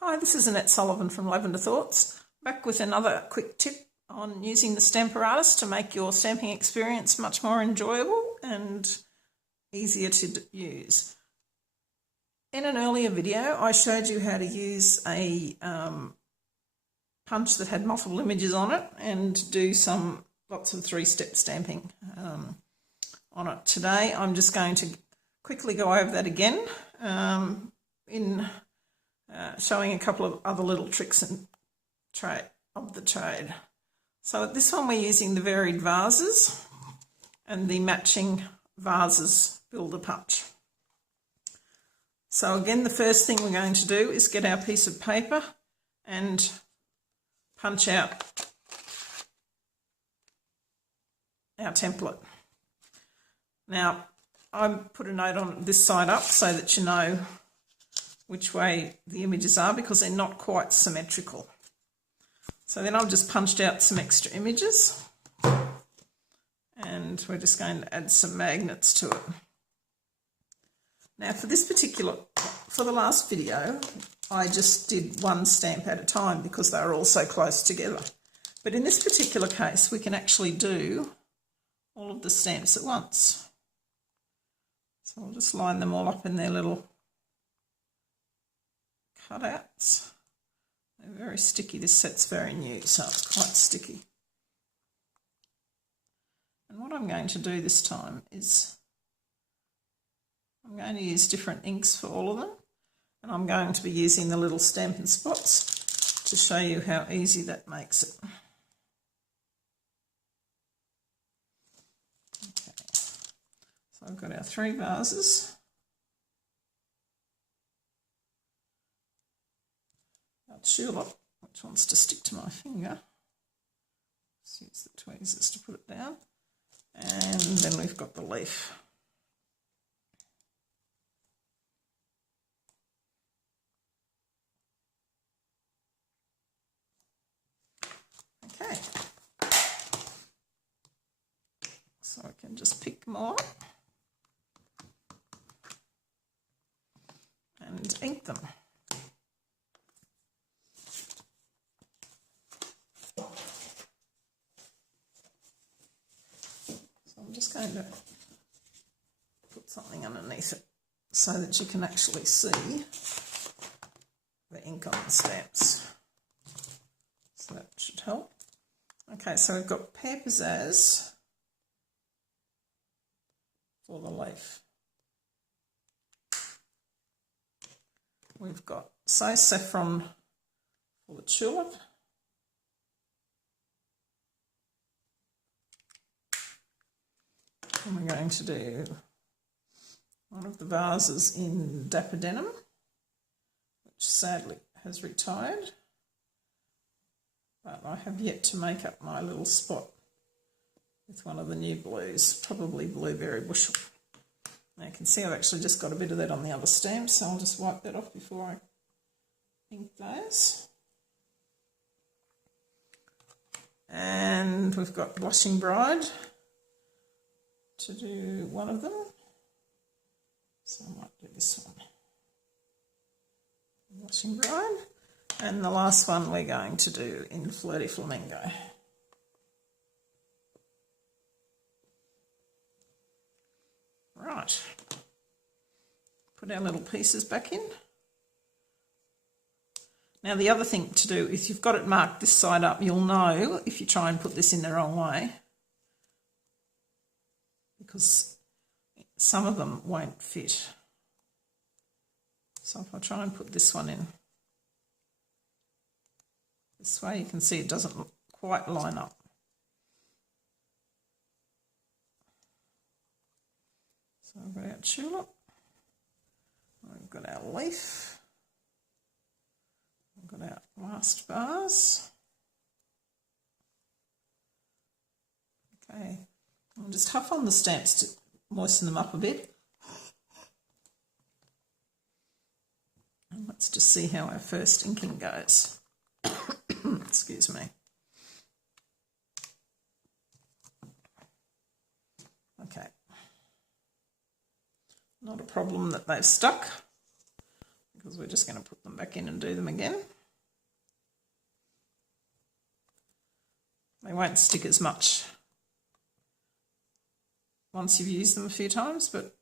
Hi, this is Annette Sullivan from Lavender Thoughts, back with another quick tip on using the Stamparatus to make your stamping experience much more enjoyable and easier to use. In an earlier video, I showed you how to use a punch that had multiple images on it and do lots of three-step stamping on it. Today, I'm just going to quickly go over that again showing a couple of other little tricks and of the trade. So at this one we're using the varied vases and the matching vases builder punch. So again, the first thing we're going to do is get our piece of paper and punch out our template. Now, I put a note on this side up so that you know which way the images are because they're not quite symmetrical. So then I've just punched out some extra images and we're just going to add some magnets to it. Now for the last video, I just did one stamp at a time because they were all so close together. But in this particular case, we can actually do all of the stamps at once. So I'll just line them all up in their little cutouts. They're very sticky. This set's very new, so it's quite sticky. And what I'm going to do this time is I'm going to use different inks for all of them, and I'm going to be using the little Stampin' Spots to show you how easy that makes it. Okay. So I've got our 3 vases. Tulip, which wants to stick to my finger. Let's use the tweezers to put it down. And then we've got the leaf. Okay. So I can just pick more and ink them. I'm just going to put something underneath it so that you can actually see the ink on the stamps. So that should help. Okay, so we've got Pear Pizzazz for the leaf. We've got So Saffron for the tulip. And we're going to do one of the vases in Dapper Denim, which sadly has retired, but I have yet to make up my little spot with one of the new blues, probably Blueberry Bushel. Now you can see I've actually just got a bit of that on the other stamp, so I'll just wipe that off before I ink those. And we've got Blushing Bride to do one of them, so I might do this one, Blushing Bride, and the last one we're going to do in Flirty Flamingo. Right, put our little pieces back in. Now the other thing to do is you've got it marked this side up, you'll know if you try and put this in the wrong way, because some of them won't fit. So if I try and put this one in this way, you can see it doesn't quite line up. So I've got our tulip, we've got our leaf, we've got our last vase. Okay. I'll just huff on the stamps to moisten them up a bit. And let's just see how our first inking goes. Excuse me. Okay. Not a problem that they've stuck. because we're just going to put them back in and do them again. They won't stick as much once you've used them a few times, but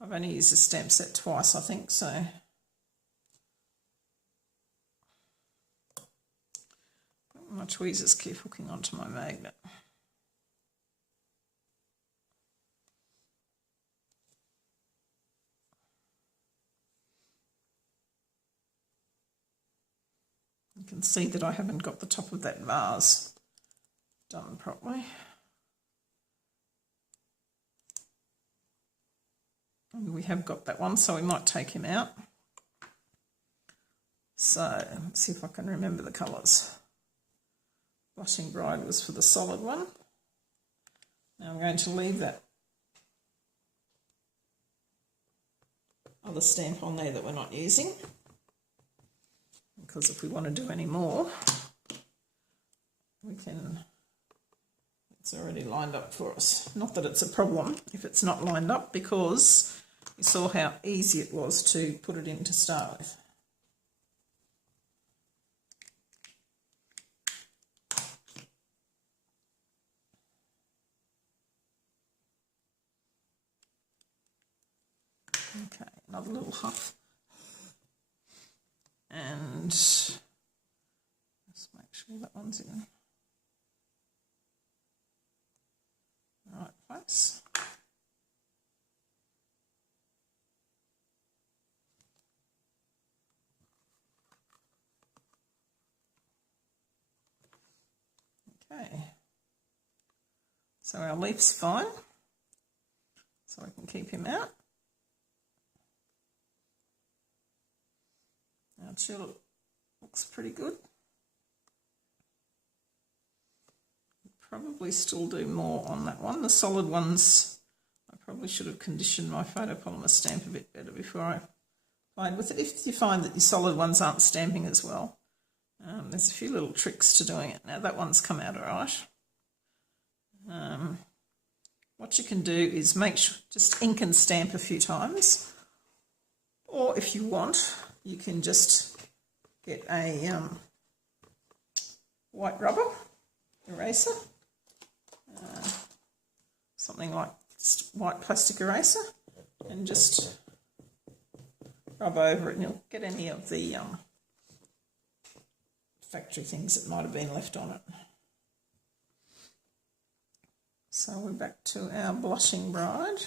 I've only used this stamp set twice, I think, so my tweezers keep hooking onto my magnet. You can see that I haven't got the top of that vase done properly. And we have got that one, so we might take him out. So let's see if I can remember the colours. Blushing Bride was for the solid one. Now I'm going to leave that other stamp on there that we're not using, because if we want to do any more, we can. It's already lined up for us. Not that it's a problem if it's not lined up, because you saw how easy it was to put it in to start with. Okay, another little huff. And let's make sure that one's in the right place. Okay, so our leaf's fine, so I can keep him out. Our tulip looks pretty good. Probably still do more on that one. The solid ones, I probably should have conditioned my photopolymer stamp a bit better before I played with it. If you find that your solid ones aren't stamping as well, there's a few little tricks to doing it. Now that one's come out all right. What you can do is make sure, just ink and stamp a few times, or if you want, you can just get a white rubber eraser, something like just white plastic eraser, and just rub over it, and you'll get any of the factory things that might have been left on it. So we're back to our Blushing Bride.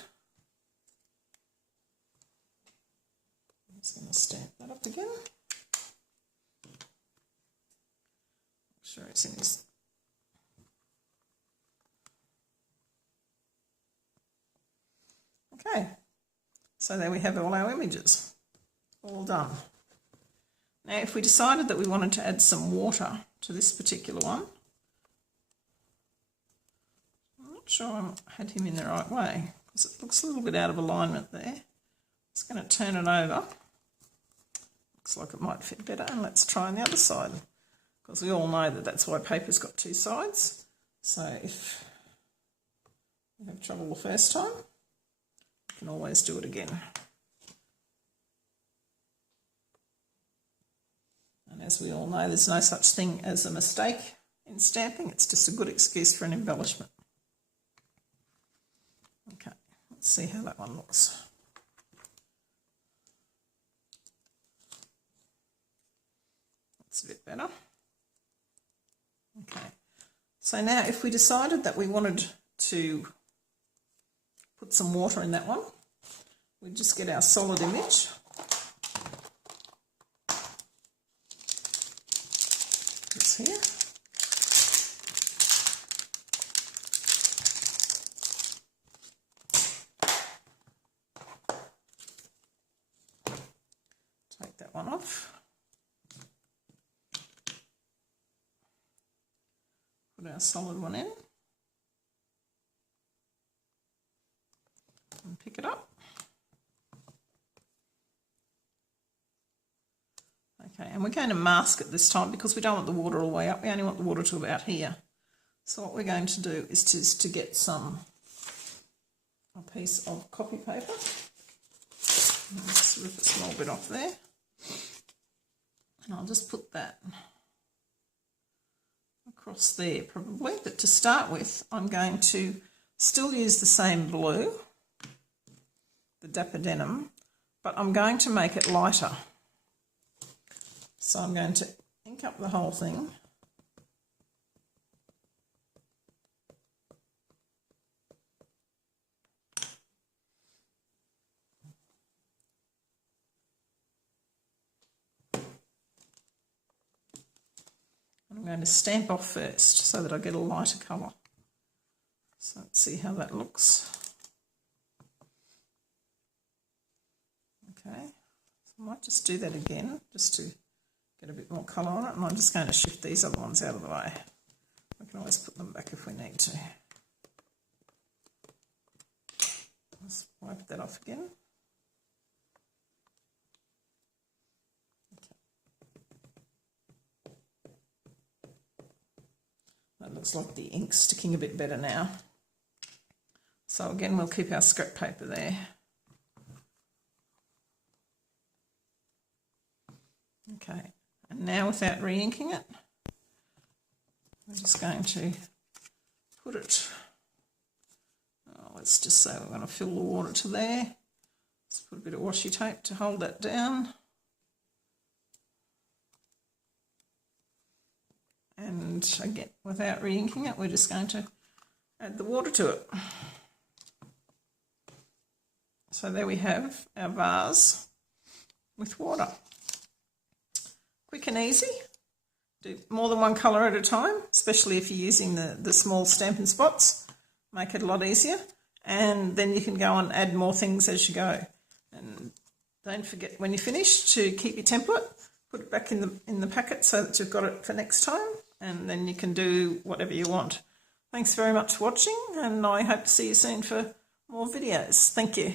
I'm just going to stamp that up again. Make sure it's in his. Okay, so there we have all our images, all done. Now if we decided that we wanted to add some water to this particular one, I'm not sure I had him in the right way because it looks a little bit out of alignment there. Just going to turn it over. Looks like it might fit better, and let's try on the other side, because we all know that that's why paper's got two sides. So if you have trouble the first time, you can always do it again. And as we all know, there's no such thing as a mistake in stamping. It's just a good excuse for an embellishment. Okay, let's see how that one looks. That's a bit better. Okay, so now if we decided that we wanted to put some water in that one, we'd just get our solid image. It's here. Take that one off. Put our solid one in. And pick it up. Okay, and we're going to mask it this time because we don't want the water all the way up. We only want the water to about here. So what we're going to do is just to get a piece of copy paper. Let's rip a small bit off there. And I'll just put that across there probably, but to start with I'm going to still use the same blue, the Dapper Denim, but I'm going to make it lighter. So I'm going to ink up the whole thing. I'm going to stamp off first so that I get a lighter colour. So let's see how that looks. Okay, so I might just do that again just to get a bit more colour on it, and I'm just going to shift these other ones out of the way. We can always put them back if we need to. Let's wipe that off again. That looks like the ink's sticking a bit better now. So again, we'll keep our scrap paper there. Okay, and now without re-inking it, we're just going to put it, let's just say we're going to fill the water to there. Let's put a bit of washi tape to hold that down. And again, without re-inking it, we're just going to add the water to it. So there we have our vase with water. Quick and easy. Do more than one colour at a time, especially if you're using the small Stampin' Spots. Make it a lot easier. And then you can go and add more things as you go. And don't forget when you finish to keep your template, put it back in the packet so that you've got it for next time, and then you can do whatever you want. Thanks very much for watching, and I hope to see you soon for more videos. Thank you.